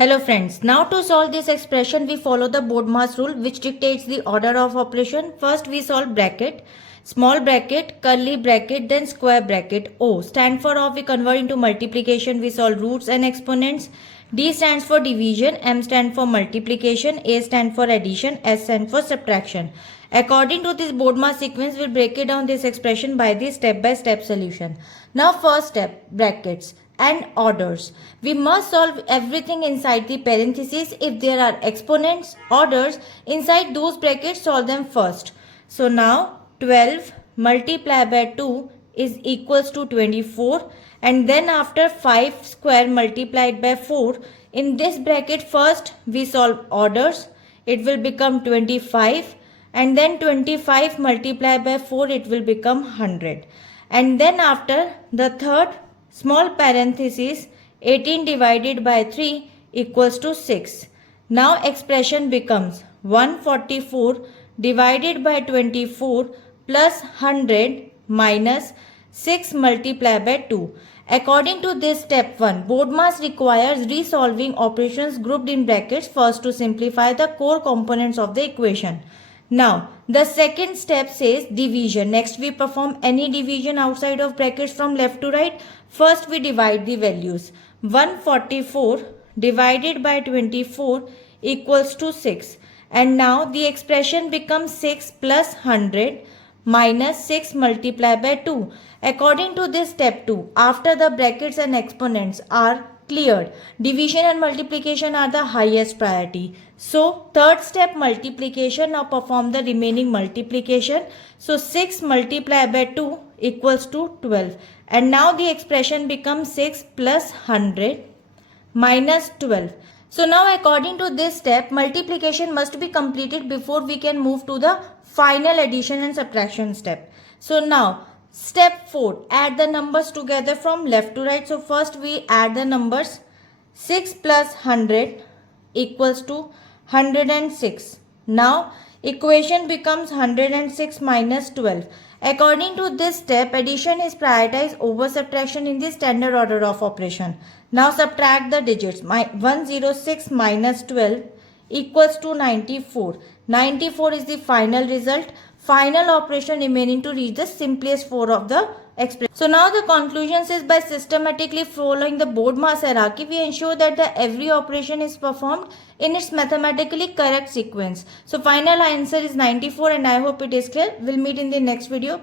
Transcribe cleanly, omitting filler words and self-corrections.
Hello friends, now to solve this expression we follow the BODMAS rule which dictates the order of operation. First we solve bracket, small bracket, curly bracket, then square bracket. O stand for of we convert into multiplication, we solve roots and exponents. D stands for division, M stand for multiplication, A stand for addition, S stand for subtraction. According to this BODMAS sequence, we'll break it down this expression by the step-by-step solution. Now first step, brackets and orders. We must solve everything inside the parentheses. If there are exponents, orders, inside those brackets solve them first. So now 12 multiplied by 2 is equals to 24, and then after 5 square multiplied by 4, in this bracket first we solve orders. It will become 25, and then 25 multiplied by 4 it will become 100, and then after the third small parenthesis 18 divided by 3 equals to 6. Now expression becomes 144 divided by 24 plus 100 minus 6 multiplied by 2. According to this step 1, BODMAS requires resolving operations grouped in brackets first to simplify the core components of the equation. Now, the second step says division. Next, we perform any division outside of brackets from left to right. First, we divide the values. 144 divided by 24 equals to 6. And now, the expression becomes 6 plus 100 minus 6 multiplied by 2. According to this step 2, after the brackets and exponents are cleared, division and multiplication are the highest priority. So third step, multiplication. Now perform the remaining multiplication. So 6 multiplied by 2 equals to 12, and now the expression becomes 6 plus 100 minus 12. So now according to this step, multiplication must be completed before we can move to the final addition and subtraction step. So now step 4, add the numbers together from left to right. So first we add the numbers. 6 plus 100 equals to 106. Now equation becomes 106 minus 12. According to this step, addition is prioritized over subtraction in the standard order of operation. Now subtract the digits. 106 minus 12 equals to 94. 94 is the final result. Final operation remaining to reach the simplest form of the expression. So now the conclusion is, by systematically following the BODMAS hierarchy, we ensure that every operation is performed in its mathematically correct sequence. So final answer is 94, and I hope it is clear. We'll meet in the next video.